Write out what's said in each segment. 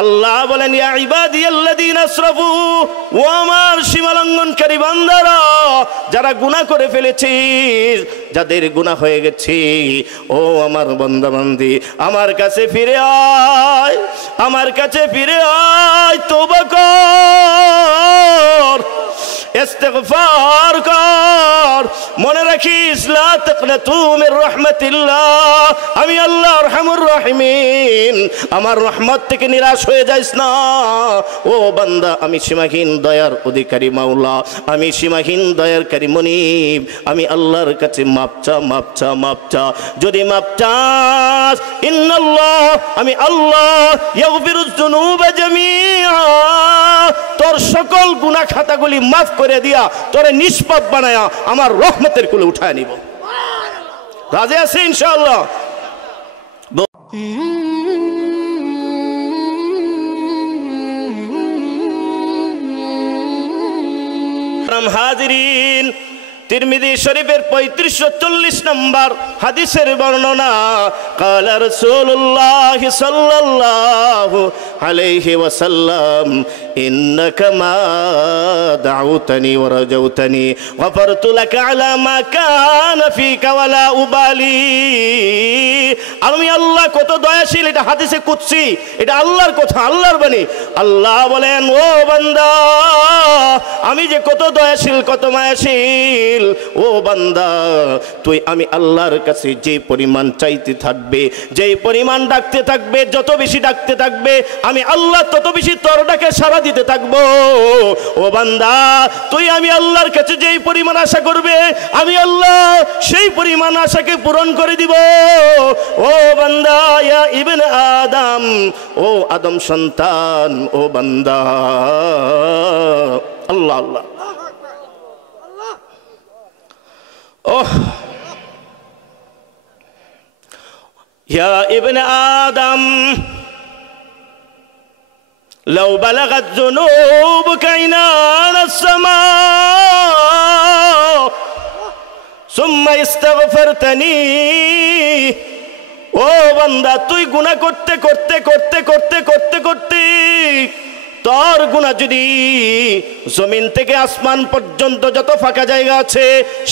আল্লাহ বলেন ইয়া ইবাদিয়াল্লাযীনা আসরাফু, ও আমার সীমালঙ্ঘনকারী বান্দারা, যারা গুনাহ করে ফেলেছিস, যাদের গুনাহ হয়ে গেছে, ও আমার বান্দা বান্দি, আমার কাছে ফিরে আয়, আমার কাছে ফিরে আয়, তওবা কর, ইস্তিগফার কর। মনে রাখিস, লা তাকনাতু মির রাহমাতিল্লাহ, আমি আল্লাহ আরহামুর রাহিমিন, আমার রহমত থেকে নিরাশ হয়ে যাইস না। ও বান্দা, আমি সীমাহীন দয়ার অধিকারী মাওলা, আমি সীমাহীন দয়ারকারী মনিব, আমি আল্লাহর কাছে মাপ চা, মাপ চা, মাপ চা। যদি মাপ চাস, ইন্নাল্লাহ, আমি আল্লাহ, ইয়াগফিরুয যুনুবা জামিআ, তোর সকল গুনাহ খাতাগুলি মাফ করে দিয়া তোরে নিষ্পাপ বানায়া আমার রহমতের কোলে উঠায় নিব। রাজি আছি ইনশাআল্লাহ? হাজিরিন, তিরমিজি শরীফের 3540 নম্বর হাদিসের বর্ণনা, কালা রাসূলুল্লাহ সাল্লাল্লাহু আলাইহি ওয়াসাল্লাম, ইন্নাকা মা দাউতানি ওয়া রাজাউতানি গফারতু লাকা আলা মা কানা ফিকা ওয়ালা উবালি। আমি আল্লাহ কত দয়াশীল, এটা হাদিসে কুদসি, এটা আল্লাহর কথা, আল্লাহর বাণী। আল্লাহ বলেন, ও বান্দা, আমি যে কত দয়াশীল, কত মায়াশীল, ও বান্দা, তুই আমি আল্লাহর কাছে যে পরিমাণ চাইতে থাকবে, যেই পরিমাণ ডাকতে থাকবে, যত বেশি ডাকতে থাকবে, আমি আল্লাহ তত বেশি তোর ডাকে সাড়া দিতে থাকবো। ও বান্দা, তুই আমি আল্লাহর কাছে যেই পরিমাণ আশা করবে, আমি আল্লাহ সেই পরিমাণ আশাকে পূরণ করে দিব। ও বান্দা, ইয়া ইবনে আদম, ও আদম সন্তান, ও বান্দা, আল্লাহ আল্লাহ, ওহ, ইয়া ইবনে আদম, লাউ বালাগাত যুনুবুকা ইনানাস সামা সুম্মা ইস্তাগফারতানি। ও বান্দা, তুই গুনাহ করতে করতে করতে করতে করতে করতে তোর গুনাহ যদি জমিন থেকে আসমান পর্যন্ত যত ফাঁকা জায়গা আছে,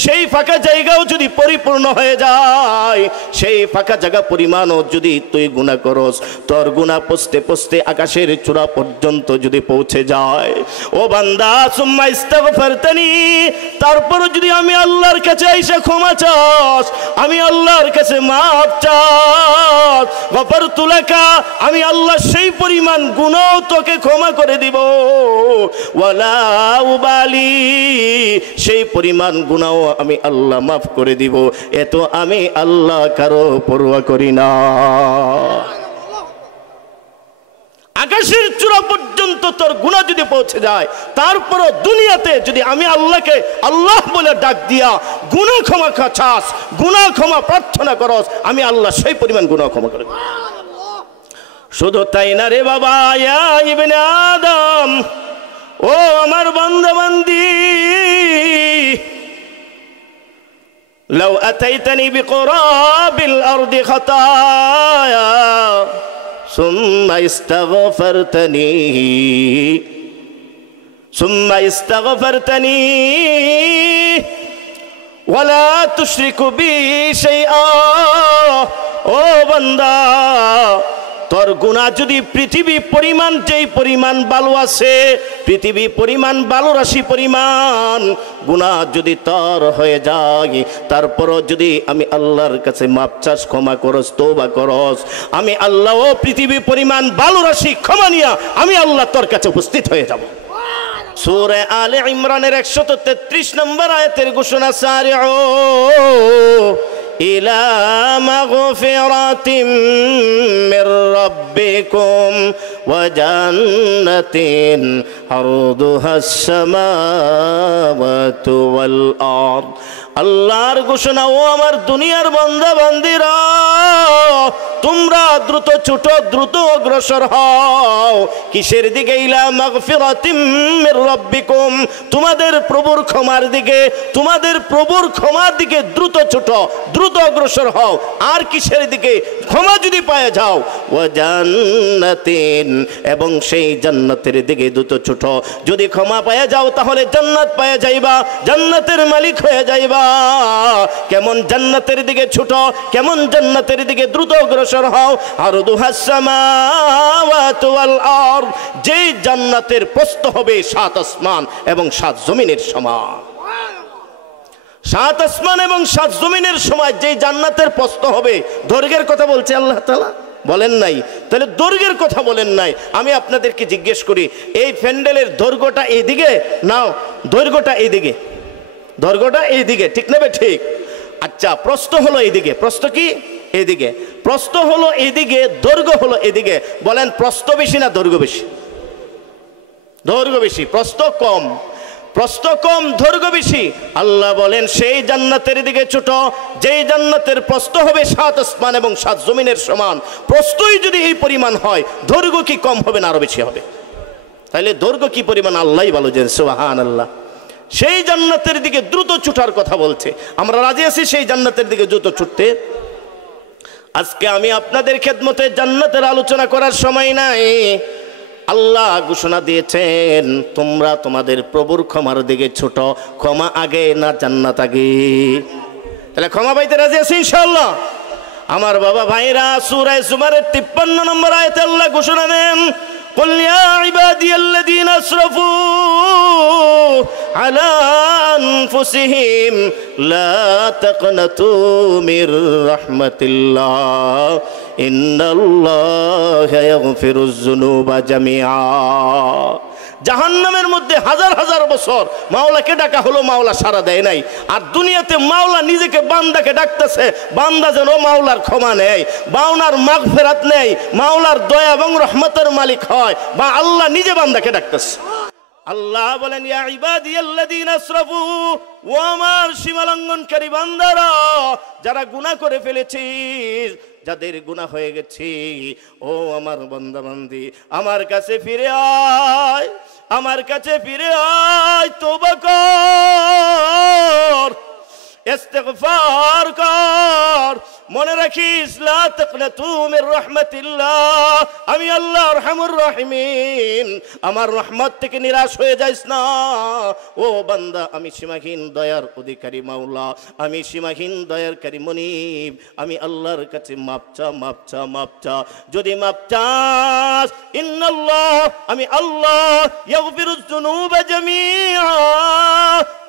সেই ফাঁকা জায়গাও যদি পরিপূর্ণ হয়ে যায়, সেই ফাঁকা জায়গা পরিমাণও যদি তুই গুনাহ করস, তোর গুনাহ পৌঁছতে পৌঁছতে আকাশের চূড়া পর্যন্ত যদি পৌঁছে যায়, ও বান্দা, সুম্মা ইস্তাগফারতানি, তারপর যদি আমি আল্লাহর কাছে আইসা ক্ষমা চাস, আমি আল্লাহর কাছে মাফ চাস, গফারতু লাকা, আমি আল্লাহ সেই পরিমাণ গুনাহ তোকে ক্ষমা করে দিব, ওয়ালা উবালি, সেই পরিমাণ গুনাহ আমি আল্লাহ মাফ করে দিব। এত আমি আল্লাহ কারো পরোয়া করি না। আকাশের চূড়া পর্যন্ত তোর গুনাহ যদি পৌঁছে যায়, তারপরও দুনিয়াতে যদি আমি আল্লাহকে আল্লাহ বলে ডাক দিয়া গুনাহ ক্ষমা চাস, গুনাহ ক্ষমা প্রার্থনা করস, আমি আল্লাহ সেই পরিমাণ গুনাহ ক্ষমা করে দেব। শুধু তাই না রে বাবা, ইয়া ইবনে আদম, ও আমার বান্দা বান্দি, লাউ আতাইতানি বিকুরাবিল আরদি খাতায়া সুম্মা ইস্তাগফারতানি ওয়ালা তুশরিকু বি শাইআ। ও বান্দা, তোর গুনাহ যদি পৃথিবী পরিমাণ, যেই পরিমাণ বালু আছে, পৃথিবী পরিমাণ বালু রাশি পরিমাণ গুনাহ যদি তোর হয়ে যায়, তারপরও যদি আমি আল্লাহর কাছে মাপ চাস, ক্ষমা করস, তওবা করস, আমি আল্লাহ ও পৃথিবী পরিমাণ বালু রাশি ক্ষমা নিয়া আমি আল্লাহ তোর কাছে উপস্থিত হয়ে যাব। সূরা আলে ইমরানের 133 নম্বর আয়াতের ঘোষণা, সারিউ ইলা মাগফিরাতিম মির রাব্বিকুম ওয়া জান্নাতিন আরদুহাস সামাওয়াতু ওয়াল আরদ। আল্লাহর ঘোষণা, ও আমার দুনিয়ার বান্দা বান্দিরা, তোমরা দ্রুত ছুট, দ্রুত অগ্রসর হও। কিসের দিকে? ইলা মাগফিরাতিম মির রাব্বিকুম, তোমাদের প্রভুর ক্ষমার দিকে, তোমাদের প্রভুর ক্ষমার দিকে দ্রুত ছুট, দ্রুত অগ্রসর হও। আর কিসের দিকে? ক্ষমা যদি পায়ে যাও, ওয়া জান্নাতিন, এবং সেই জান্নাতের দিকে দ্রুত ছুট। যদি ক্ষমা পায়ে যাও তাহলে জান্নাত পায়ে যাইবা, জান্নাতের মালিক হয়ে যাইবা। কেমন জান্নাতের দিকে ছুট, কেমন জান্নাতের দিকে দ্রুত অগ্রসর হও। আরদুহাস সামাওয়াতু ওয়াল আরদ, যেই জান্নাতের প্রস্থ হবে 7 আসমান এবং 7 জমিনের সমান। 7 আসমান এবং 7 জমিনের সমান যেই জান্নাতের প্রস্থ হবে। দৈর্ঘ্যের কথা বলছে আল্লাহ তাআলা, বলেন নাই? তাহলে দৈর্ঘ্যের কথা বলেন নাই। আমি আপনাদেরকে জিজ্ঞেস করি, এই প্যান্ডেলের দৈর্ঘ্যটা এইদিকে নাও, দৈর্ঘ্যটা এইদিকে, দৈর্ঘ্যটা এইদিকে, ঠিক না? ঠিক। আচ্ছা, প্রস্থ হলো এইদিকে, প্রস্থ কি? এইদিকে। প্রস্থ হলো এইদিকে, দৈর্ঘ্য হলো এদিকে। বলেন, প্রস্থ বেশি না দৈর্ঘ্য বেশি? দৈর্ঘ্য বেশি, প্রস্থ কম। প্রস্থ কম, দৈর্ঘ্য বেশি। আল্লাহ বলেন, সেই জান্নাতের দিকে ছোট যেই জান্নাতের প্রস্থ হবে 7 আসমান এবং 7 জমিনের সমান। প্রস্থই যদি এই পরিমাণ হয়, দৈর্ঘ্য কি কম হবে না আরো বেশি হবে? তাহলে দৈর্ঘ্য কি পরিমাণ আল্লাহই ভালো জানেন। সুবহানাল্লাহ। সেই জান্নাতের দিকে দ্রুত ছুটার কথা বলছে। আমরা রাজি আছি সেই জান্নাতের দিকে দ্রুত ছুটতে। আজকে আমি আপনাদের খেদমতে জান্নাতের আলোচনা করার সময় নাই। আল্লাহ ঘোষণা দিয়েছেন, তোমরা তোমাদের প্রভুর ক্ষমার দিকে ছোট। ক্ষমা আগে না জান্নাত আগে? তাহলে ক্ষমা পাইতে রাজি আছি ইনশাআল্লাহ? আমার বাবা ভাইরা, সূরা জুমারের 53 নম্বর আয়াতে আল্লাহ ঘোষণা দেন, قل يا عبادي الذين أسرفوا على أنفسهم لا تقنطوا من رحمة الله إن الله يغفر الذنوب جميعا। জাহান্নামের মধ্যে হাজার হাজার বছর মাওলাকে ডাকা হলো, মাওলা সাড়া দেয় নাই। আর দুনিয়াতে মাওলা নিজেকে বান্দাকে ডাকতেছে, বান্দা যেন মাওলার ক্ষমা নেয়, মাওলার মাগফিরাত নেয়, মাওলার দয়া এবং রহমতের মালিক হয়, বা আল্লাহ নিজে বান্দাকে ডাকতেছে। আল্লাহ বলেন, ইয়া ইবাদিয়াল্লাযীনা আসরাফু, ও আমার সীমালঙ্ঘনকারী বান্দারা, যারা গুনাহ করে ফেলেছিস, যাদের গুনাহ হয়ে গেছে, ও আমার বান্দা বান্দি, আমার কাছে ফিরে আয়, আমার কাছে ফিরে আয়, তওবা কর, ইস্তিগফার কর। মনে রাখিস, লা তাকনাতু মির রাহমাতিল্লাহ, আমি আল্লাহ আরহামুর রাহিমিন, আমার রহমত থেকে নিরাশ হয়ে যাইস না। ও বান্দা, আমি সীমাহীন দয়ার অধিকারী মাওলা, আমি সীমাহীন দয়ারকারী মনিব, আমি আল্লাহর কাছে মাপ চা, মাপ চা, মাপ চা। যদি মাপ চাস, ইন্নাল্লাহ, আমি আল্লাহ, ইয়াগফিরুয যুনুবা জামিআ,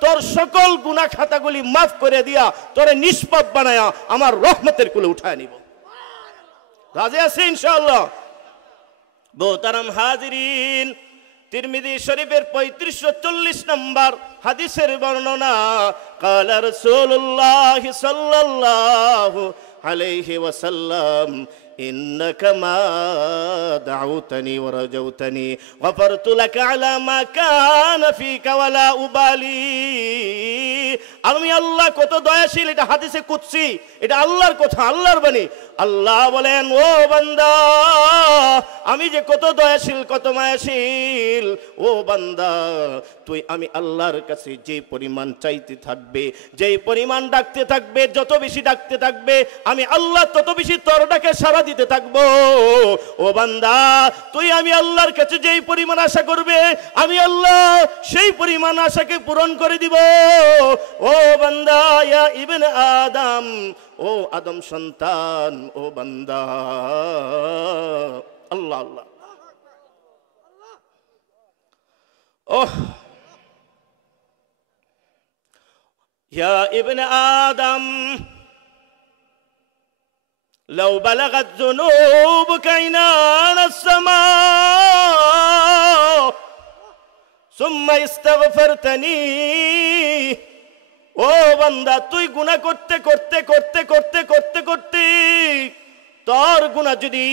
তোর সকল গুনাহ খাতাগুলি মাফ করে দিয়া তোরে নিষ্পাপ বানায়া আমার রহমতের কুলে উঠায় নিব। রাজি আছি ইনশাআল্লাহ? মোহতারাম হাজিরিন, তিরমিজি শরীফের 3540 নম্বর হাদিসের বর্ণনা, কালা রাসূলুল্লাহ সাল্লাল্লাহু আলাইহি ওয়াসাল্লাম, إنك ما دعوتني ورجوتني غفرت لك على ما كان فيك ولا أبالي। আমি আল্লাহ কত দয়াশীল, এটা হাদিসে কুদসি, এটা আল্লাহর কথা, আল্লাহর বাণী। আল্লাহ বলেন, ও বান্দা, আমি যে কত দয়াশীল, কত মায়াশীল, ও বান্দা, তুই আমি আল্লাহর কাছে যে পরিমাণ চাইতে থাকবে, যেই পরিমাণ ডাকতে থাকবে, যত বেশি ডাকতে থাকবে, আমি আল্লাহ তত বেশি তোর ডাকে সাড়া দিতে থাকবো। ও বান্দা, তুই আমি আল্লাহর কাছে যেই পরিমাণ আশা করবে, আমি আল্লাহ সেই পরিমাণ আশাকে পূরণ করে দিব। ও বান্দা, ইয়া ইবনে আদম, ও আদম সন্তান, ও বান্দা, আল্লাহ আল্লাহ, ওহ, ইয়া ইবনে আদম, لو بلغت ذنوبك عنان السماء ثم استغفرتني। ও বান্দা, তুই গুনাহ করতে করতে করতে করতে করতে করতে তোর গুনাহ যদি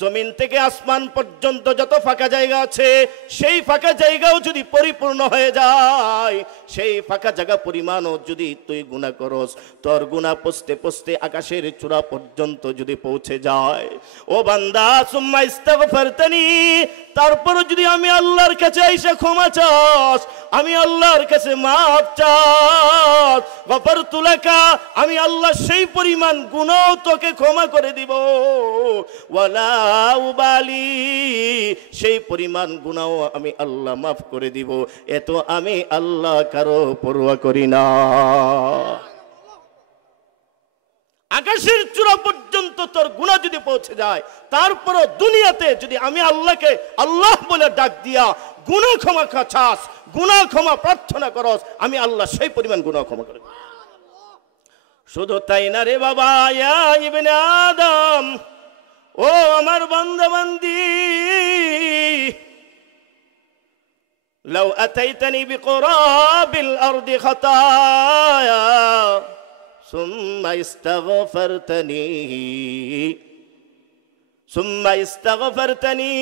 জমিন থেকে আসমান পর্যন্ত যত ফাঁকা জায়গা আছে সেই ফাঁকা জায়গাও যদি পরিপূর্ণ হয়ে যায়, সেই ফাঁকা জায়গা পরিমাণও যদি তুই গুনাহ করস, তোর গুনাহ পৌঁছতে পৌঁছতে আকাশের চূড়া পর্যন্ত যদি পৌঁছে যায়, ও বান্দা সুম্মা ইস্তাগফারতানি, তারপর যদি আমি আল্লাহর কাছে আইসা ক্ষমা চাস, আমি আল্লাহর কাছে মাফ চাস, গফারতু লাকা, আমি আল্লাহ সেই পরিমাণ গুনাহ তোকে ক্ষমা করে দিব, ওয়ালা উবালি, সেই পরিমাণ গুনাহ আমি আল্লাহ মাফ করে দিব, এত আমি আল্লাহ কারো পরোয়া করি না। আকাশের চূড়া পর্যন্ত তোর গুনাহ যদি পৌঁছে যায়, তারপরও দুনিয়াতে যদি আমি আল্লাহকে আল্লাহ বলে ডাক দিয়া গুনাহ ক্ষমা চাস, গুনাহ ক্ষমা প্রার্থনা করস, আমি আল্লাহ সেই পরিমাণ গুনাহ ক্ষমা করে দেব। শুধু তাই না রে বাবা, ইয়া ইবনে আদম, ও আমার বান্দা বান্দি, লাউ আতাইতানি বিকুরাবিল আরদি খাতায়া সুম্মা ইস্তাগফারতানি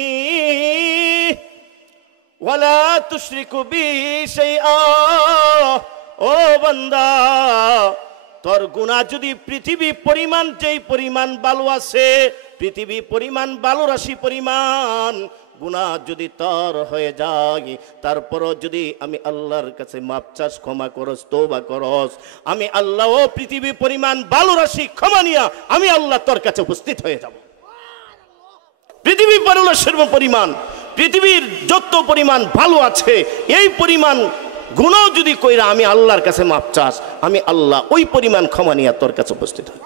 ওয়ালা তুশরিকু বি শাইআ, ও বান্দা, তোর গুনাহ যদি পৃথিবী পরিমাণ, যেই পরিমাণ বালু আছে, পৃথিবী পরিমাণ বালু রাশি পরিমাণ গুনাহ যদি তোর হয়ে যায়, তারপরও যদি আমি আল্লাহর কাছে মাপ চাস, ক্ষমা করস, তওবা করস, আমি আল্লাহ ও পৃথিবী পরিমাণ বালু রাশি ক্ষমা নিয়া আমি আল্লাহ তোর কাছে উপস্থিত হয়ে যাব। পৃথিবী বালু রাশির পরিমাণ, পৃথিবীর যত পরিমাণ বালু আছে, এই পরিমাণ গুনাহ যদি কইরা আমি আল্লাহর কাছে মাপ চাস, আমি আল্লাহ ওই পরিমাণ ক্ষমা নিয়ে তোর কাছে উপস্থিত হই।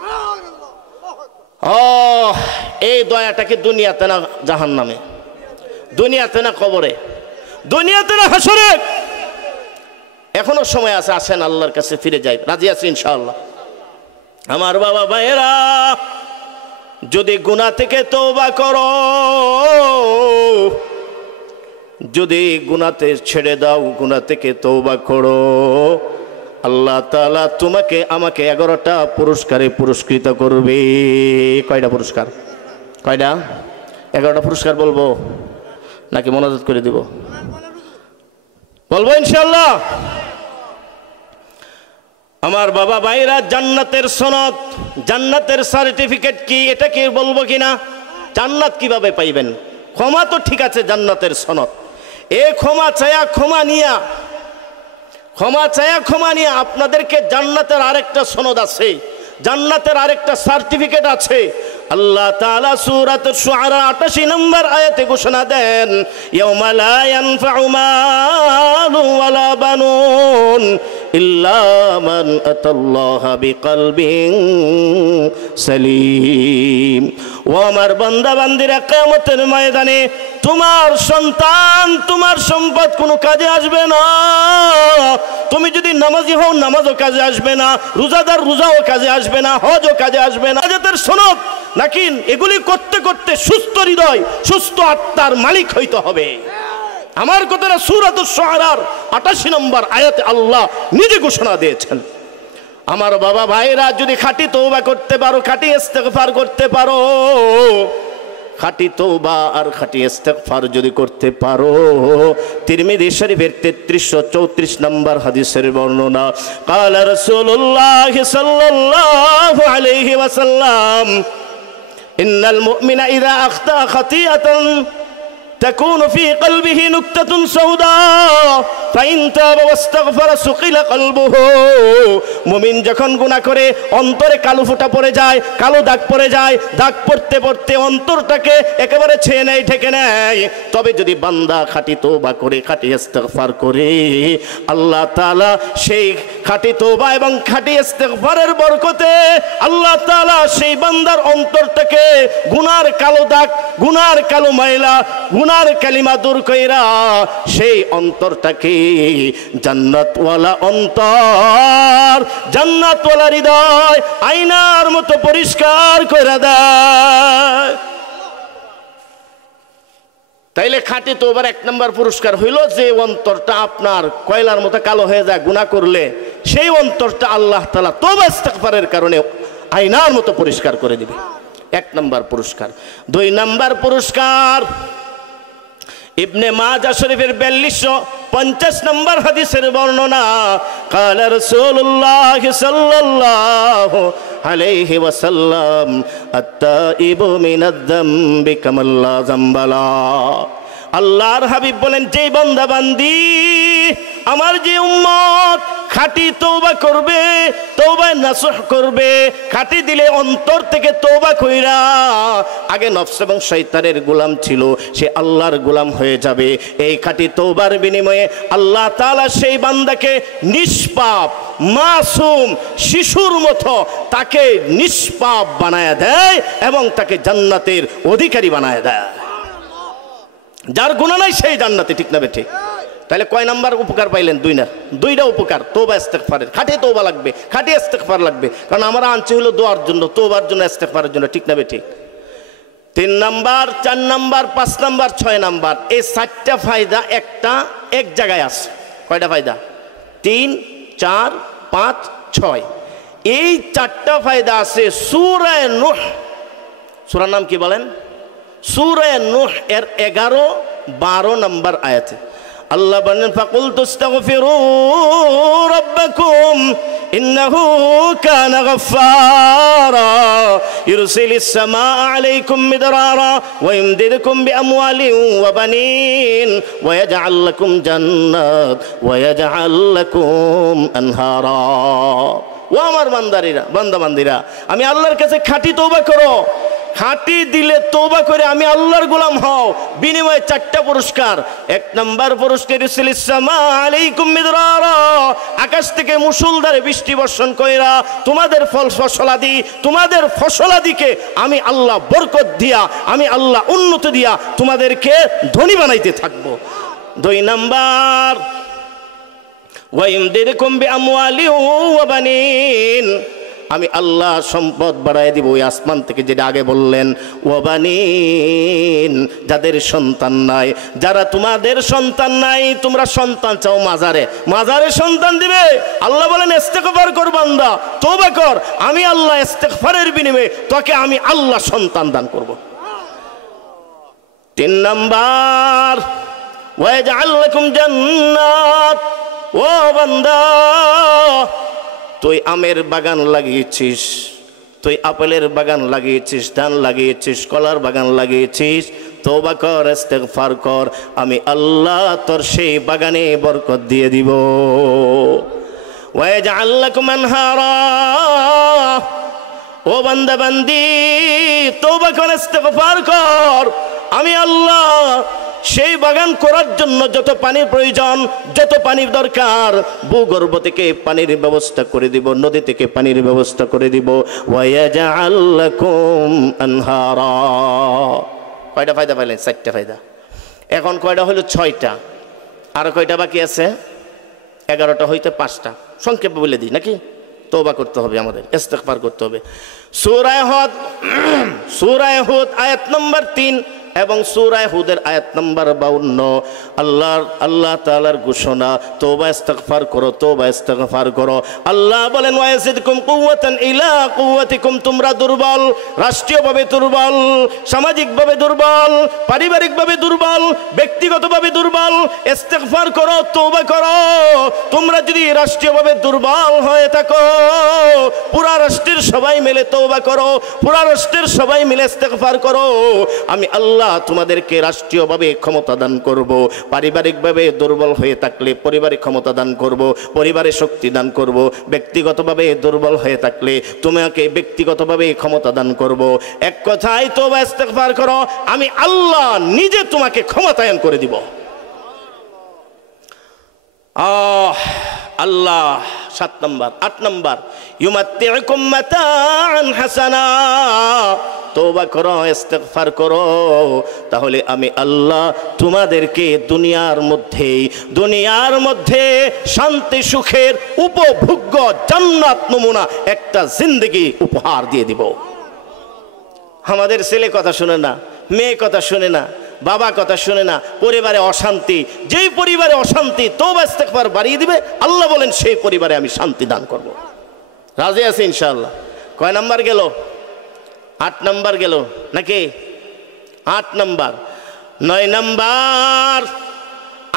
এই দয়াটাকে দুনিয়াতে না জাহান্নামে, দুনিয়াতে না কবরে, দুনিয়াতে না হাসরে, এখনো সময় আছে, আসেন আল্লাহর কাছে ফিরে যাই, রাজি আছি ইনশাআল্লাহ। আমার বাবা ভাইয়েরা, যদি গুনাহ থেকে তওবা করো, যদি গুনাহতে ছেড়ে দাও, গুনাহ থেকে তওবা করো, আল্লাহ তাআলা তোমাকে আমাকে 11টা পুরস্কারে পুরস্কৃত করবে। কয়টা পুরস্কার? কয়টা? 11টা পুরস্কার বলবো নাকি মনোযোগ করে দিব? বলবো ইনশাআল্লাহ। আমার বাবা ভাইরা, জান্নাতের সনদ, জান্নাতের সার্টিফিকেট কি, এটা কি বলবো কিনা? জান্নাত কিভাবে পাইবেন? ক্ষমা তো ঠিক আছে, জান্নাতের সনদ, এ ক্ষমা চায়া ক্ষমা নিয়া, ক্ষমা চায়া ক্ষমা নিয়া আপনাদেরকে জান্নাতের আরেকটা সনদ আছে, জান্নাতের আরেকটা সার্টিফিকেট আছে। আল্লাহ তাআলা সূরাত আশ-শুআরা 88 নম্বর আয়াতে ঘোষণা দেন, ইয়াউমা লা ইয়ানফাউ মালু ওয়ালা বানুন ইল্লা মান আতাল্লাহা বিকলবিন সালিম। ও আমার বান্দা বান্দিরা, কিয়ামতের ময়দানে তোমার সন্তান, তোমার সম্পদ কোনো কাজে আসবে না। তুমি যদি নামাজি হও, নামাজও কাজে আসবে না, রোজাদার রোজাও কাজে আসবে না, হজও কাজে আসবে না। হাজতের সনদ নাকি এগুলি করতে করতে সুস্থ হৃদয়, সুস্থ আত্মার মালিক হইতে হবে। আমার কথাটা সূরাত আশ-শুআরার 88 নম্বর আয়াতে আল্লাহ নিজে ঘোষণা দিয়েছেন। আমার বাবা ভাইরা, যদি খাঁটি তওবা করতে পারো, খাঁটি ইস্তেগফার করতে পারো, খাঁটি তওবা আর খাঁটি ইস্তেগফার যদি করতে পারো, তিরমিজি শরীফের 3334 নম্বর হাদিসের বর্ণনা, ক্বালা রাসূলুল্লাহ সাল্লাল্লাহু আলাইহি ওয়াসাল্লাম, ইন্নাল মুমিনা ইযা আখতা খাতিআতান تكون في قلبه نكتة سوداء فإن تاب واستغفر سقل قلبه। মুমিন যখন গুনাহ করে অন্তরে কালো ফোঁটা পড়ে যায়, কালো দাগ পড়ে যায়, দাগ পড়তে পড়তে অন্তরটাকে একেবারে ছেয়ে নেয়, ঢেকে নেয়। তবে যদি বান্দা খাঁটি তওবা করে, খাঁটি ইস্তেগফার করে, আল্লাহ তাআলা সেই খাঁটি তওবা এবং খাঁটি ইস্তেগফারের বরকতে আল্লাহ তাআলা সেই বান্দার অন্তরটাকে গুনার কালো দাগ, গুনার কালো ময়লা, গুনার কালিমা দূর কইরা সেই অন্তরটাকে জান্নাতওয়ালা অন্তর, জান্নাতওয়ালা হৃদয় আয়নার মতো পরিষ্কার কইরা দেয়। তাইলে খাঁটি তওবার 1 নম্বর পুরস্কার হইল যে অন্তরটা আপনার কয়লার মতো কালো হয়ে যায় গুনাহ করলে, সেই অন্তরটা আল্লাহ তাআলা তওবা ইস্তেগফারের কারণে আয়নার মতো পরিষ্কার করে দিবে। এক নম্বর পুরস্কার। 2 নম্বর পুরস্কার ইবনে মাজাহ শরীফের 4250 নম্বর হাদিসের বর্ণনা, কালা রাসূলুল্লাহ সাল্লাল্লাহু আলাইহি ওয়াসাল্লাম আত-তাইবু মিনাদ যামবি কামান লা যামবা লা। আল্লাহর হাবিব বলেন, যেই বান্দা বান্দি আমার যে উম্মত খাঁটি তওবা করবে, তওবায় নাসুহ করবে, খাঁটি দিলে অন্তর থেকে তওবা কইরা আগে নফস এবং শয়তানের গোলাম ছিল, সে আল্লাহর গোলাম হয়ে যাবে। এই খাঁটি তওবার বিনিময়ে আল্লাহ তাআলা সেই বান্দাকে নিষ্পাপ মাসুম শিশুর মতো তাকে নিষ্পাপ বানায়া দেয় এবং তাকে জান্নাতের অধিকারী বানায়া দেয়। যার গুনাহ নাই সেই জান্নাতে, ঠিক না বেঠিক? তাহলে কয় নাম্বার উপকার পাইলেন? 2টা উপকার। তওবা ইস্তেগফারের, খাঁটি তওবা লাগবে, খাঁটি ইস্তেগফার লাগবে, কারণ আমরা আনছি হলো দোয়ার জন্য, তওবার জন্য, ইস্তেগফারের জন্য, ঠিক না বেঠিক? 3 নাম্বার, 4 নাম্বার, 5 নাম্বার, 6 নাম্বার, এই 4টা ফায়দা একটা এক জায়গায় আছে। কয়টা ফায়দা? 3, 4, 5, 6। এই 4টা ফায়দা আছে সূরা নূহ। সূরার নাম কি বলেন? সূরা নূহ এর 11-12 নম্বর আয়াতে আল্লাহ বলেন, ফাকুলতু আস্তাগফিরু রাব্বাকুম ইন্নাহু কানা গাফফারা ইরসিলিস সামাআ আলাইকুম মিদরারা ওয়া ইমদিদকুম বিআমওয়ালিন ওয়া বানিন ওয়া ইয়াজআল লাকুম জান্নাত ওয়া ইয়াজআল লাকুম আনহারা। ও আমার বান্দাবান্দিরা, আমি আল্লাহর কাছে খাঁটি তওবা করো, খাঁটি দিলে তওবা করে আমি আল্লাহর গোলাম হও, বিনিময়ে 4টা পুরস্কার। 1 নম্বর পুরস্কার ইরসিলিস সামা আলাইকুম মিদরারা, আকাশ থেকে মুষলধারে বৃষ্টি বর্ষণ কইরা তোমাদের তোমাদের ফসলাদিকে আমি আল্লাহ বরকত দিয়া, আমি আল্লাহ উন্নতি দিয়া তোমাদেরকে ধনী বানাইতে থাকবো। 2 নম্বর ওয়া ইমদিদকুম বিআমওয়ালিন ওয়া বানিন, আমি আল্লাহ সম্পদ বাড়ায় দিব ওই আসমান থেকে, যেটা আগে বললেন, ওয়াবানিন, যাদের সন্তান নাই, যারা তোমাদের সন্তান নাই, তোমরা সন্তান চাও, মাজারে সন্তান দিবে। আল্লাহ বলেন, ইস্তেগফার কর বান্দা, তওবা কর, আমি আল্লাহ ইস্তেগফারের বিনিময়ে তোকে আমি আল্লাহ সন্তান দান করব। 3 নাম্বার ওয়াজআল লাকুম জান্নাত, ও বান্দা তুই আমের বাগান লাগিয়েছিস, তুই আপেলের বাগান লাগিয়েছিস, ধান লাগিয়েছিস, কলার বাগান লাগিয়েছিস, তওবা কর, ইস্তেগফার কর, আমি আল্লাহ তোর সেই বাগানে বরকত দিয়ে দিব। ওয়াজআল লাকুম আনহারা, ও বান্দা বান্দি তওবা কর, ইস্তেগফার কর, আমি আল্লাহ সেই বাগান করার জন্য যত পানির প্রয়োজন, যত পানির দরকার, ভূগর্ভ থেকে পানির ব্যবস্থা করে দিব, নদী থেকে পানির ব্যবস্থা করে দিব। ওয়াজআল লাকুম আনহারা। কয়টা ফায়দা পাইলেন? 4টা ফায়দা। এখন কয়টা হলো? 6টা। আর কয়টা বাকি আছে? 11টা হইতে 5টা। সংক্ষেপে বলে দিই নাকি? তওবা করতে হবে, আমাদের ইস্তেগফার করতে হবে। সূরা হুদ আয়াত নম্বর 3 এবং সূরা হুদের আয়াত নম্বর 52 আল্লাহ তাআলার ঘোষণা, তওবা ইস্তেগফার করো, তওবা ইস্তেগফার করো। আল্লাহ বলেন, ওয়ায়াজিদকুম কুওয়াতান ইলা কুওয়াতিকুম, তোমরা দুর্বল, রাষ্ট্রীয়ভাবে দুর্বল, সামাজিকভাবে দুর্বল, পারিবারিকভাবে দুর্বল, ব্যক্তিগতভাবে দুর্বল, ইস্তেগফার করো, তওবা করো। তোমরা যদি রাষ্ট্রীয়ভাবে দুর্বল হয়ে থাকো, পুরা রাষ্ট্রের সবাই মিলে তওবা করো, পুরা রাষ্ট্রের সবাই মিলে ইস্তেগফার করো, আমি আল্লাহ তোমাদেরকে রাষ্ট্রীয়ভাবে ক্ষমতা দান করব। পারিবারিকভাবে দুর্বল হয়ে থাকলে পরিবারে ক্ষমতা দান করব, পরিবারে শক্তি দান করব। ব্যক্তিগতভাবে দুর্বল হয়ে থাকলে তোমাকে ব্যক্তিগতভাবে ক্ষমতা দান করব। এক কথায় তওবা ইস্তেগফার করো, আমি আল্লাহ নিজে তোমাকে ক্ষমতায়ন করে দিব। আল্লাহ 7 নম্বর। 8 নম্বর ইউমাত্তিউকুম মাতাআন হাসানা, তওবা করো, ইস্তেগফার করো, তাহলে আমি আল্লাহ তোমাদেরকে দুনিয়ার মধ্যে শান্তি সুখের উপভোগ্য জান্নাত নমুনা একটা জিন্দেগি উপহার দিয়ে দিব। আমাদের ছেলে কথা শুনে না, মেয়ে কথা শুনে না, বাবা কথা শুনে না, পরিবারে অশান্তি। যেই পরিবারে অশান্তি, তওবা ইস্তেগফার বাড়িয়ে দিবে, আল্লাহ বলেন সেই পরিবারে আমি শান্তি দান করব। রাজি আছে ইনশাআল্লাহ? কয় নাম্বার গেল? 8 নাম্বার গেল নাকি? 8 নাম্বার। 9 নাম্বার,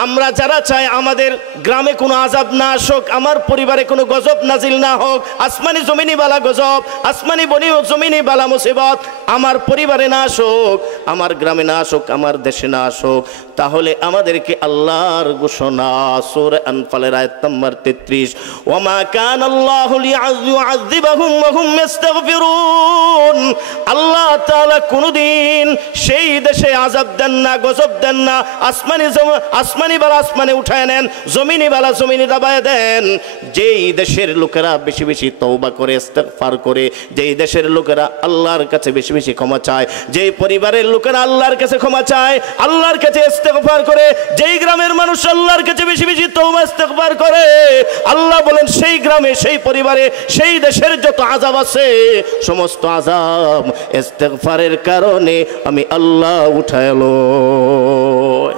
আমরা যারা চাই আমাদের গ্রামে কোনো আযাব না আসুক, আমার পরিবারে কোনো গজব নাজিল না হোক, আসমানি জমিনি বালা গজব, আসমানি বনি জমিনি বালা মুসিবত আমার পরিবারে না আসুক, আমার গ্রামে না আসুক, আমার দেশে না আসুক, তাহলে আমাদেরকে আল্লাহর ঘোষণা সূরা আনফালের আয়াত নম্বর 33, ওয়ামা কানাল্লাহু লিয়ুআযিবাহুম ওয়া হুম ইস্তাগফিরুন, আল্লাহ তাআলা কোনদিন সেই দেশে আযাব দেন না, গজব দেন না। আসমানি বালা আসমানে উঠায় নেন, জমিনি বালা জমিনে দাবায় দেন। যেই দেশের লোকেরা বেশি বেশি তওবা করে ইস্তিগফার করে, যেই দেশের লোকেরা আল্লাহর কাছে বেশি বেশি ক্ষমা চায়, যেই পরিবারের লোকেরা আল্লাহর কাছে ক্ষমা চায়, আল্লাহর কাছে ইস্তিগফার করে, যেই গ্রামের মানুষ আল্লাহর কাছে বেশি বেশি তওবা ইস্তিগফার করে, আল্লাহ বলেন সেই গ্রামে, সেই পরিবারে, সেই দেশের যত আযাব আছে সমস্ত আযাব ইস্তিগফারের কারণে আমি আল্লাহ উঠায় লই।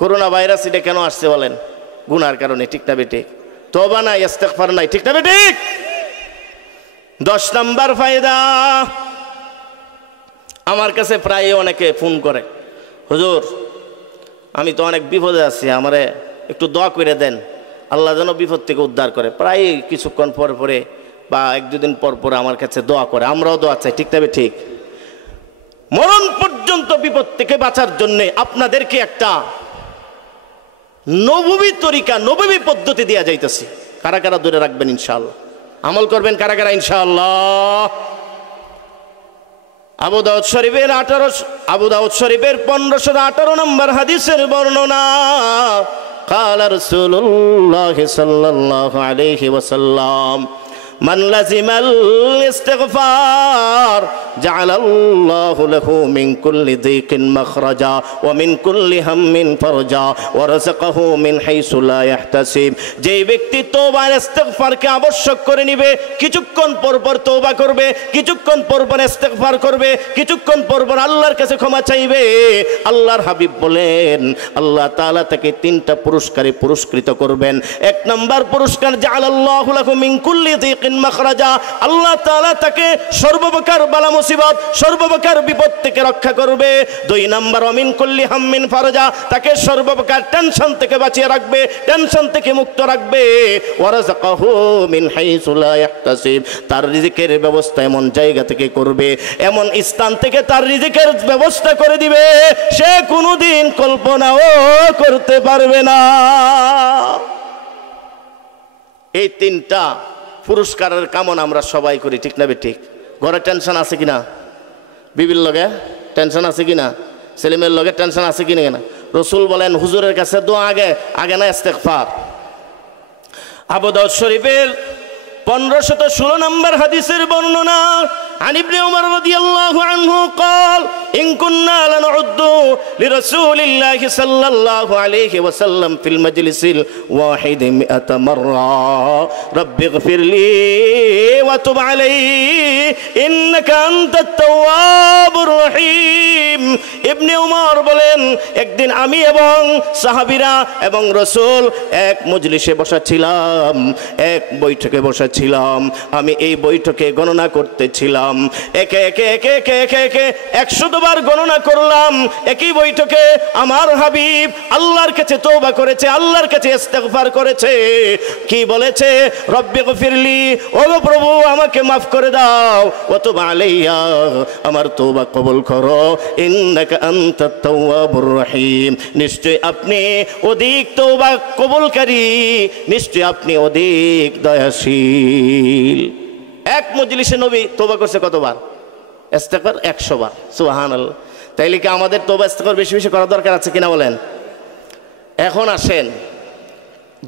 করোনা ভাইরাস এটা কেন আসছে বলেন? গুনার কারণে, ঠিক না বেঠিক? তওবা নাই, ইস্তিগফার নাই, ঠিক না বেঠিক? 10 নাম্বার ফায়দা, আমার কাছে প্রায় অনেকে ফোন করে, হুজুর আমি তো অনেক বিপদে আছি, আমারে একটু দোয়া করে দেন, আল্লাহ যেন বিপদ থেকে উদ্ধার করে। প্রায় কিছুক্ষণ পর পরে বা 1-2 দিন পর পরে আমার কাছে দোয়া করে, আমরাও দোয়া চাই, ঠিক না বেঠিক? মরণ পর্যন্ত বিপদ থেকে বাঁচার জন্য আপনাদেরকে একটা নববী তরিকা, নববী পদ্ধতি দেয়া যাইতেছে। কারা কারা ধরে রাখবেন ইনশাআল্লাহ, আমল করবেন কারা কারা ইনশাআল্লাহ? আবু দাউদ শরীফের 1518 নম্বর হাদিসের বর্ণনা, ক্বালা রাসূলুল্লাহ সাল্লাল্লাহু আলাইহি ওয়াসাল্লাম, মান লাজিমাল ইস্তিগফার জাআলাল্লাহু লাহু মিন কুল্লি যিকিন মাখরাজা ওয়া মিন কুল্লি হাম্মিন ফারজা ওয়া রাযাকাহু মিন হাইসু লা ইয়াহতাসিব। যেই ব্যক্তি তওবা ইস্তিগফারকে আবশ্যক করে নিবে, কিছুক্ষণ পর পর তওবা করবে, কিছুক্ষণ পর পর ইস্তিগফার করবে, কিছুক্ষণ পর পর আল্লাহর কাছে ক্ষমা চাইবে, আল্লাহর হাবিব বলেন আল্লাহ তাআলা তাকে 3টা পুরস্কারে পুরস্কৃত করবেন। 1 নম্বর পুরস্কার, জাআলাল্লাহু লাহু মিন কুল্লি যিকিন মাখরাজা, আল্লাহ তাআলা তাকে সর্বপ্রকার বালা মুসিবত, সর্বপ্রকার বিপদ থেকে রক্ষা করবে। 2 নম্বর, মিন কুল্লি হাম্মিন ফারজা, তাকে সর্বপ্রকার টেনশন থেকে বাঁচিয়ে রাখবে, টেনশন থেকে মুক্ত রাখবে। ওয়া রাযাকাহু মিন হাইসু লা ইয়াহতাসিব, তার রিজিকের ব্যবস্থা এমন জায়গা থেকে করবে, এমন স্থান থেকে তার রিজিকের ব্যবস্থা করে দিবে সে কোনোদিন কল্পনাও করতে পারবে না। এই 3টা পুরস্কারের কামনা আমরা সবাই করি, ঠিক না বেঠিক? ঘরে টেনশন আছে কিনা? বিবির লগে টেনশন আছে কিনা? ছেলেমেয়ের লগে টেনশন আছে কিনা? রাসূল বলেন হুজুরের কাছে দোয়া আগে, আগে না ইস্তিগফার। আবু দাউদ শরীফের 1516 নম্বর হাদিসের বর্ণনা, عن ابن عمر رضي الله عنه قال إن كنا لنعد لرسول الله صلى الله عليه وسلم في المجلس الواحد 100 مرة رب اغفر لي وتب علي إنك أنت التواب الرحيم। ইবনে উমর বলেন একদিন আমি এবং সাহাবীরা এবং রাসূল এক মজলিসে বসেছিলাম, এক বৈঠকে বসেছিলাম। আমি এই বৈঠকে গণনা করতেছিলাম, একে একে একে একে একে একে 100 বার গণনা করলাম। একই বৈঠকে আমার হাবিব আল্লাহর কাছে তওবা করেছে, আল্লাহর কাছে ইস্তিগফার করেছে। কি বলেছে? রব্বি গফিরলি, ও প্রভু আমাকে মাফ করে দাও, ওয়া তুব আলাইয়া, আমার তওবা কবুল করো, ইন্নাকা আনতাত তাওয়াবুর রহিম, নিশ্চয় আপনি অধিক তওবা কবুলকারী, নিশ্চয় আপনি অধিক দয়াশীল। এক মজলিসে নবী তওবা করছে কতবার? ইস্তিগফার 100 বার। সুবহানাল্লাহ। তাইলে কি আমাদের তওবা ইস্তিগফার বেশি বেশি করা দরকার আছে কিনা বলেন? এখন আসেন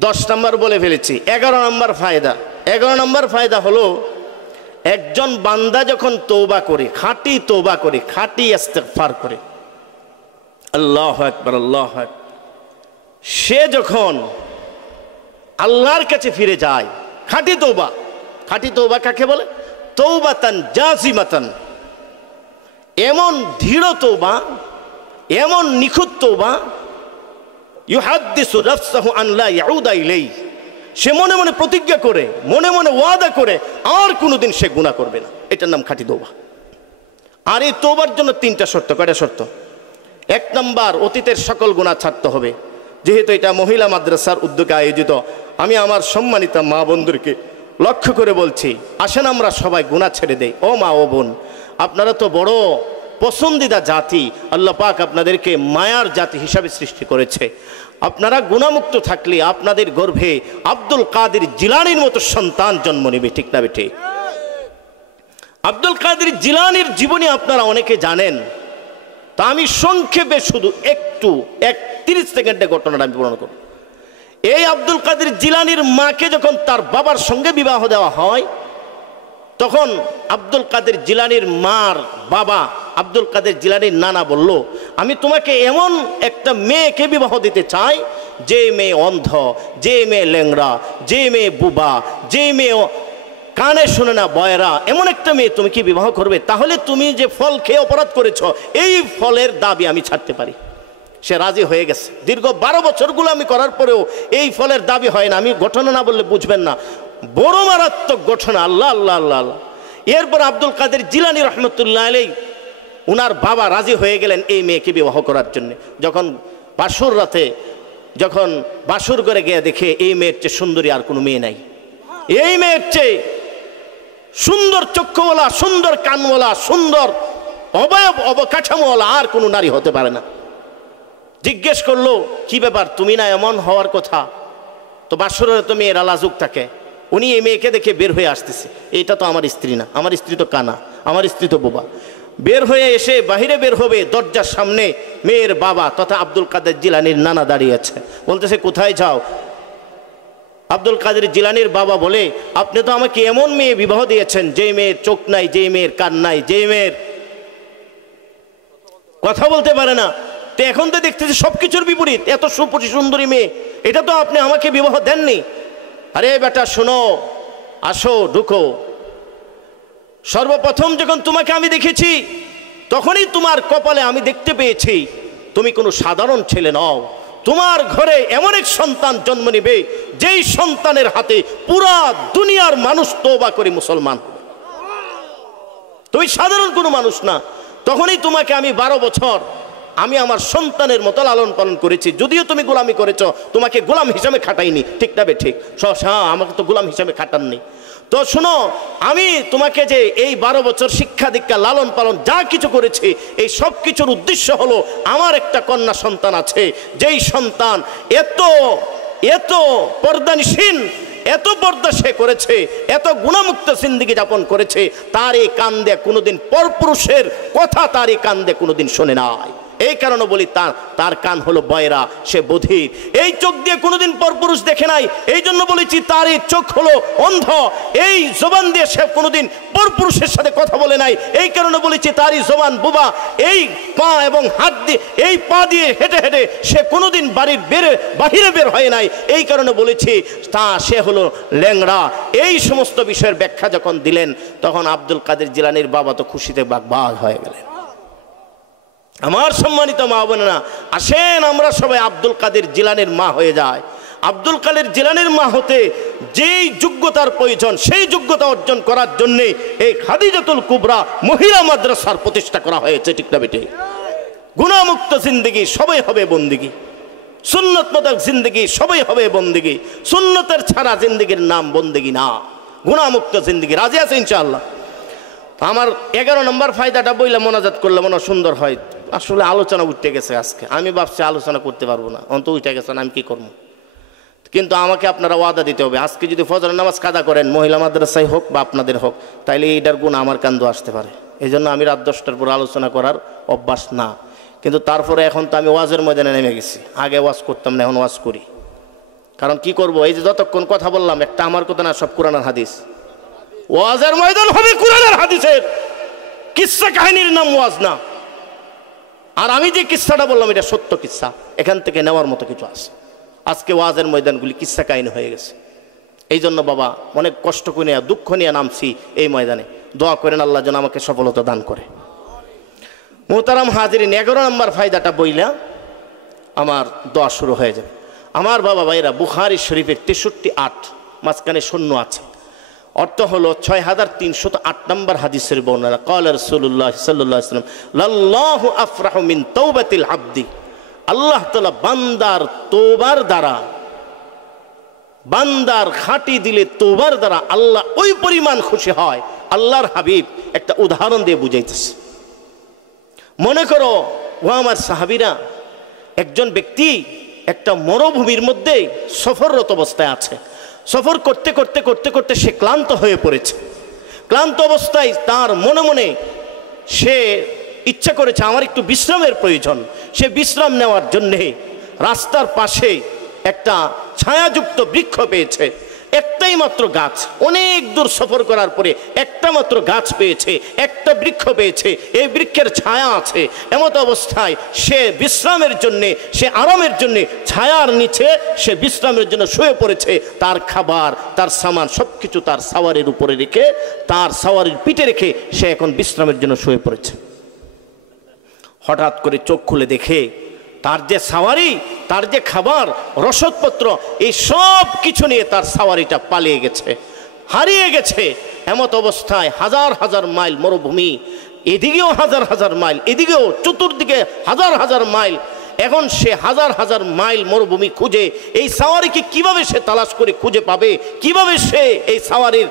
10 নম্বর বলে ফেলেছি, 11 নম্বর ফায়দা। 11 নম্বর ফায়দা হলো একজন বান্দা যখন তওবা করে, খাঁটি তওবা করে, খাঁটি ইস্তিগফার করে, আল্লাহু আকবার আল্লাহু আকবার, সে যখন আল্লাহর কাছে ফিরে যায়, খাঁটি তওবা। খাঁটি তওবা কাকে বলে? তওবাতান জাযিমাতান, এমন দৃঢ় তওবা, এমন নিখুঁত তওবা, ইউহাদ্দিসু নাফসাহু আন লা ইয়াউদা ইলাইহি, সে মনে মনে প্রতিজ্ঞা করে, মনে মনে ওয়াদা করে আর কোনোদিন সে গুনাহ করবে না। এটার নাম খাঁটি তওবা। আর এই তওবার জন্য 3টা শর্ত। কয়টা শর্ত? 1 নম্বর, অতীতের সকল গুনাহ ছাড়তে হবে। যেহেতু এটা মহিলা মাদ্রাসার উদ্যোগে আয়োজিত, আমি আমার সম্মানিত মা বোনদেরকে লক্ষ্য করে বলছি, আসেন আমরা সবাই গুনাহ ছেড়ে দেই। ও মা ও বোন, আপনারা তো বড় পছন্দিদা জাতি, আল্লাহ পাক আপনাদেরকে মায়ার জাতি হিসাবে সৃষ্টি করেছে। আপনারা গুনাহমুক্ত থাকলে আপনাদের গর্ভে আব্দুল কাদের জিলানীর মতো সন্তান জন্ম নেবে, ঠিক না বেঠিক? আব্দুল কাদের জিলানীর জীবনী আপনারা অনেকে জানেন, তা আমি সংক্ষেপে শুধু একটু 30 সেকেন্ডে ঘটনাটা আমি বর্ণনা করব। এই আব্দুল কাদের জিলানীর মাকে যখন তার বাবার সঙ্গে বিবাহ দেওয়া হয়, তখন আব্দুল কাদের জিলানীর মার বাবা আব্দুল কাদের জিলানীর নানা বলল, আমি তোমাকে এমন একটা মেয়েকে বিবাহ দিতে চাই, যে মেয়ে অন্ধ, যে মেয়ে ল্যাংড়া, যে মেয়ে বুবা, যে মেয়ে কানে শোনে না, বয়রা, এমন একটা মেয়ে তুমি কি বিবাহ করবে? তাহলে তুমি যে ফল খেয়ে অপরাধ করেছ, এই ফলের দাবি আমি ছাড়তে পারি। সে রাজি হয়ে গেছে। দীর্ঘ 12 বছর গোলামি করার পরেও এই ফলের দাবি হয় না। আমি ঘটনা না বললে বুঝবেন না, বড় মারাত্মক ঘটনা। আল্লাহ আল্লাহ আল্লাহ আল্লাহ। এরপর আব্দুল কাদের জিলানী রহমতুল্লাহ আলাইহি উনার বাবা রাজি হয়ে গেলেন এই মেয়েকে বিবাহ করার জন্য। যখন বাসর রাতে যখন বাসর করে গিয়ে দেখে এই মেয়ের চেয়ে সুন্দরী আর কোনো মেয়ে নাই, এই মেয়ের চেয়ে সুন্দর চক্ষুওয়ালা, সুন্দর কানওয়ালা, সুন্দর অবয়ব অবকাঠামোওয়ালা আর কোনো নারী হতে পারে না। জিজ্ঞেস করলো, কি ব্যাপার, তুমি না এমন হওয়ার কথা? তো বাসরের তো মেয়েরা লাজুক থাকে। উনি এই মেয়েকে দেখে বের হয়ে আসতেছে, এটা তো আমার স্ত্রী না, আমার স্ত্রী তো কানা, আমার স্ত্রী তো বোবা। বের হয়ে এসে বাহিরে বের হবে, দরজার সামনে মেয়ের বাবা তথা আব্দুল কাদের জিলানীর নানা দাঁড়িয়ে আছে। বলতেছে, কোথায় যাও? আব্দুল কাদের জিলানীর বাবা বলে, আপনি তো আমাকে এমন মেয়ে বিবাহ দিয়েছেন, যে মেয়ের চোখ নাই, যে মেয়ের কান নাই, যে মেয়ের কথা বলতে পারে না। তো এখন তো দেখতেছি সবকিছুর বিপরীত, এত সুন্দরী মেয়ে, এটা তো আপনি আমাকে বিবাহ দেননি। আরে বেটা শোনো, আসো ঢুকো। সর্বপ্রথম যখন তোমাকে আমি দেখেছি, তখনই তোমার কপালে আমি দেখতে পেয়েছি তুমি কোনো সাধারণ ছেলে নও। তোমার ঘরে এমন এক সন্তান জন্ম নেবে, যেই সন্তানের হাতে পুরা দুনিয়ার মানুষ তওবা করে মুসলমান হবে। তুমি সাধারণ কোনো মানুষ না। তখনই তোমাকে আমি 12 বছর আমি আমার সন্তানের মতো লালন পালন করেছি। যদিও তুমি গোলামি করেছো, তোমাকে গোলাম হিসাবে খাটাইনি, ঠিক না বে ঠিক? হ্যাঁ, আমাকে তো গোলাম হিসাবে খাটাননি। তো শোনো, আমি তোমাকে যে এই 12 বছর শিক্ষা দীক্ষা লালন পালন যা কিছু করেছি, এই সব কিছুর উদ্দেশ্য হলো আমার একটা কন্যা সন্তান আছে, যেই সন্তান এত এত পর্দানিসীন, এত পর্দা সে করেছে, এত গুণামুক্ত জিন্দেগি যাপন করেছে, তার এই কান দিয়ে কোনোদিন পরপুরুষের কথা তার এই কান দিয়ে কোনোদিন শোনে নাই। এই কারণে বলি তার কান হলো বয়রা, সে বধির। এই চোখ দিয়ে কোনোদিন পরপুরুষ দেখে নাই, এই জন্য বলেছি তার এই চোখ হলো অন্ধ। এই জবান দিয়ে সে কোনোদিন পরপুরুষের সাথে কথা বলে নাই, এই কারণে বলেছি তারই জবান বোবা। এই পা এবং হাত দিয়ে, এই পা দিয়ে হেঁটে হেঁটে সে কোনোদিন বাড়ির বাহিরে বের হয় নাই, এই কারণে বলেছি সে হলো ল্যাংড়া। এই সমস্ত বিষয়ের ব্যাখ্যা যখন দিলেন, তখন আব্দুল কাদের জিলানীর বাবা তো খুশিতে বাগবাগ হয়ে গেলেন। আমার সম্মানিত মা বোনেরা, আসেন আমরা সবাই আব্দুল কাদের জিলানীর মা হয়ে যায়। আব্দুল কাদের জিলানীর মা হতে যেই যোগ্যতার প্রয়োজন, সেই যোগ্যতা অর্জন করার জন্য এই খাদিজাতুল কুবরা মহিলা মাদ্রাসার প্রতিষ্ঠা করা হয়েছে, ঠিক না বেটে? গুনাহমুক্ত জিন্দেগি সবাই হবে বন্দিগি, সুন্নত মোতাবেক জিন্দেগি সবাই হবে বন্দিগি। সুন্নতের ছাড়া জিন্দেগির নাম বন্দিগি না, গুনাহমুক্ত জিন্দেগি। রাজি আছে ইনশাআল্লাহ? আমার 11 নম্বর ফায়দাটা বইলে মোনাজাত করলে মনে সুন্দর হয়। আসলে আলোচনা উঠে গেছে আজকে, আমি ভাবছি আলোচনা করতে পারবো না, অন্ত উঠে গেছে না, আমি কি করবো? কিন্তু আমাকে আপনারা ওয়াদা দিতে হবে, আজকে যদি ফজরের নামাজ কাদা করেন, মহিলা মাদ্রাসায় হোক বা আপনাদের হোক, তাইলে এইটার গুণ আমার কান্দো আসতে পারে। এই জন্য আমি রাত 10টার পর আলোচনা করার অভ্যাস না। কিন্তু তারপরে এখন তো আমি ওয়াজের ময়দানে নেমে গেছি। আগে ওয়াজ করতাম না, এখন ওয়াজ করি। কারণ কি করব, এই যে যতক্ষণ কথা বললাম, একটা আমার কথা না, সব কোরআন আর হাদিস। ওয়াজের ময়দান হবে কোরআন আর হাদিসের, কিসসা কাহিনীর নাম ওয়াজ না। আর আমি যে কিসসাটা বললাম, এটা সত্য কিসসা, এখান থেকে নেওয়ার মতো কিছু আছে। আজকে ওয়াজের ময়দানগুলি কিসসা কাহিনী হয়ে গেছে। এই জন্য বাবা অনেক কষ্ট করে নিয়ে, দুঃখ নিয়ে নামছি এই ময়দানে। দোয়া করেন আল্লাহ যেন আমাকে সফলতা দান করে। মুহতারাম হাজিরিন, 11 নম্বর ফায়দাটা বইলা আমার দোয়া শুরু হয়ে যাবে। আমার বাবা ভাইরা, বুখারী শরীফের 63-8 মাঝখানে শূন্য আছে। অর্থ হলো 6308 নম্বর হাদিসের বর্ণনা। ক্বালা রাসূলুল্লাহ সাল্লাল্লাহু আলাইহি ওয়াসাল্লাম লাল্লাহু আফরাহু মিন তাওবাতিল আবদি, আল্লাহ তাআলা বান্দার তওবার দ্বারা, বান্দার খাঁটি দিলে তওবার দ্বারা আল্লাহ ওই পরিমাণ খুশি হয়। আল্লাহর হাবিব একটা উদাহরণ দিয়ে বুঝাইতেছে। মনে করো ও আমার সাহাবীরা, একজন ব্যক্তি একটা মরুভূমির মধ্যে সফররত অবস্থায় আছে। সফর করতে করতে করতে করতে সে ক্লান্ত হয়ে পড়েছে। ক্লান্ত অবস্থায় তার মনে মনে সে ইচ্ছা করেছে আমার একটু বিশ্রামের প্রয়োজন। সে বিশ্রাম নেওয়ার জন্যে রাস্তার পাশে একটা ছায়াযুক্ত বৃক্ষ পেয়েছে। একটাই মাত্র গাছ, অনেক দূর সফর করার পরে একটা মাত্র গাছ পেয়েছে, একটা বৃক্ষ পেয়েছে, এই বৃক্ষের ছায়া আছে। এমত অবস্থায় সে বিশ্রামের জন্যে, সে আরামের জন্যে ছায়ার নিচে সে বিশ্রামের জন্য শুয়ে পড়েছে। তার খাবার, তার সামান সব কিছু তার সাওয়ারির উপরে রেখে, তার সাওয়ারির পিঠে রেখে সে এখন বিশ্রামের জন্য শুয়ে পড়েছে। হঠাৎ করে চোখ খুলে দেখে তার যে সাওয়ারি, তার যে খাবার, রসদপত্র, এই সব কিছু নিয়ে তার সাওয়ারিটা পালিয়ে গেছে, হারিয়ে গেছে। এমত অবস্থায় হাজার হাজার মাইল মরুভূমি, এদিকেও হাজার হাজার মাইল, এদিকেও চতুর্দিকে হাজার হাজার মাইল। এখন সে হাজার হাজার মাইল মরুভূমি খুঁজে এই সাওয়ারিকে কিভাবে সে তালাশ করে খুঁজে পাবে, কিভাবে সে এই সাওয়ারির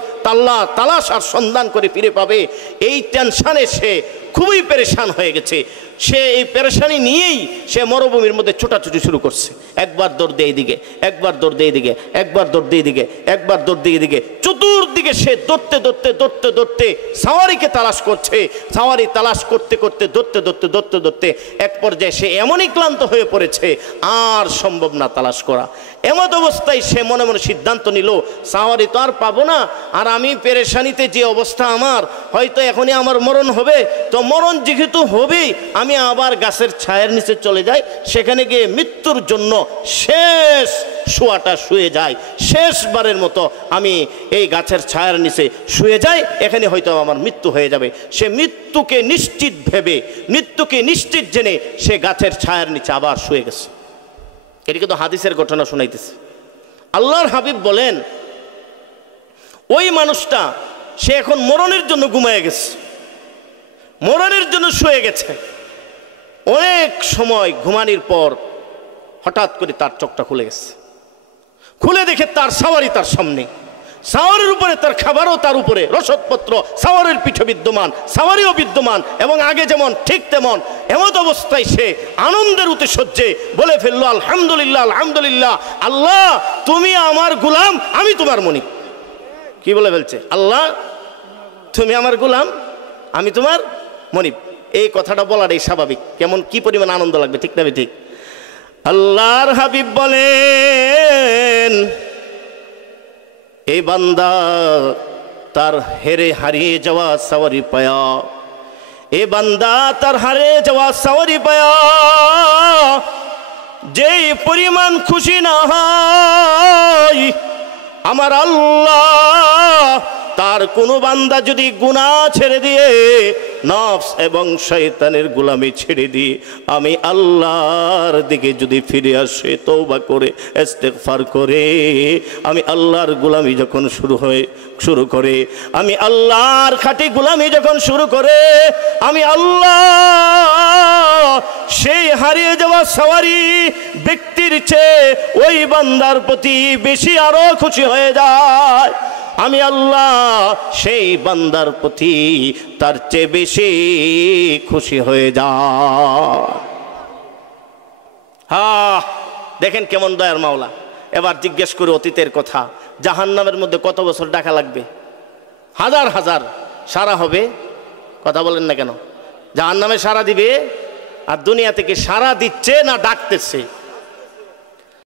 তালাশ আর সন্ধান করে ফিরে পাবে, এই টেনশানে সে খুবই পেরেশান হয়ে গেছে। সে এই পেরেশানি নিয়েই সে মরুভূমির মধ্যে ছোটাছুটি শুরু করছে। একবার দৌড় দিয়ে এদিকে, একবার দৌড় দিয়ে এদিকে, একবার দৌড় দিয়ে এদিকে, একবার দৌড় দিয়ে এদিকে, চতুর্দিকে সে দৌড়তে দৌড়তে দৌড়তে দৌড়তে সাওয়ারিকে তালাশ করছে। সাওয়ারি তালাশ করতে করতে দৌড়তে দৌড়তে দৌড়তে দৌড়তে এক পর্যায়ে সে এমনই ক্লান্ত হয়ে পড়েছে আর সম্ভব না তালাশ করা। এমত অবস্থায় সে মনে মনে সিদ্ধান্ত নিল, সাওয়ারি তো আর পাবো না, আর আমি পেরেশানিতে যে অবস্থা আমার, হয়তো এখনই আমার মরণ হবে। তো মরণ যেহেতু হবেই, আমি আবার গাছের ছায়ার নিচে চলে যাই, সেখানে গিয়ে মৃত্যুর জন্য শেষ শোয়াটা শুয়ে যাই, শেষবারের মতো আমি এই গাছের ছায়ার নিচে শুয়ে যাই, এখানে হয়তো আমার মৃত্যু হয়ে যাবে। সে মৃত্যুকে নিশ্চিত ভেবে, মৃত্যুকে নিশ্চিত জেনে সে গাছের ছায়ার নিচে আবার শুয়ে গেছে। এটি কিন্তু হাদিসের ঘটনা শুনাইতেছে। আল্লাহর হাবিব বলেন, ওই মানুষটা সে এখন মরণের জন্য ঘুমায় গেছে, মরণের জন্য শুয়ে গেছে। অনেক সময় ঘুমানোর পর হঠাৎ করে তার চোখটা খুলে গেছে। খুলে দেখে তার সাওয়ারি তার সামনে, সাওয়ারির উপরে তার খাবারও, তার উপরে রসদপত্র, সাওয়ারির পিঠে বিদ্যমান, সাওয়ারিও বিদ্যমান, এবং আগে যেমন ঠিক তেমন। এমত অবস্থায় সে আনন্দের অতিশয্যে বলে ফেললো, আলহামদুলিল্লাহ, আলহামদুলিল্লাহ, আল্লাহ তুমি আমার গোলাম, আমি তোমার মনিব। কি বলে ফেলছে? আল্লাহ তুমি আমার গোলাম, আমি তোমার মনিব। এই কথাটা বলাটাই স্বাভাবিক। কেমন কি পরিমাণ আনন্দ লাগবে, ঠিক না ঠিক? আল্লাহর হাবিব বলেন, এই বান্দা তার হারিয়ে যাওয়া সাওয়ারি পায়া, এই বান্দা তার হারিয়ে যাওয়া সাওয়ারি পায়া যেই পরিমাণ খুশি না হয়, আমার আল্লাহ তার কোনো বান্দা যদি গুনাহ ছেড়ে দিয়ে, নফস এবং শয়তানের গোলামি ছেড়ে দিয়ে আমি আল্লাহর দিকে যদি ফিরে আসে, তওবা করে, ইস্তেগফার করে, আমি আল্লাহর গোলামি যখন শুরু করে, আমি আল্লাহর খাঁটি গোলামি যখন শুরু করে, আমি আল্লাহ সেই হারিয়ে যাওয়া সাওয়ারি ব্যক্তির চেয়ে ওই বান্দার প্রতি বেশি আরো খুশি হয়ে যায়। আমি আল্লাহ সেই বান্দার প্রতি তার চেয়ে বেশি খুশি হয়ে যায়। দেখেন কেমন দয়ার মাওলা। এবার জিজ্ঞেস করে অতীতের কথা, জাহান্নামের মধ্যে কত বছর ডাকা লাগবে? হাজার হাজার। সারা হবে? কথা বলেন না কেন? জাহান্নামে সারা দিবে, আর দুনিয়া থেকে সারা দিচ্ছে না ডাকতেছে?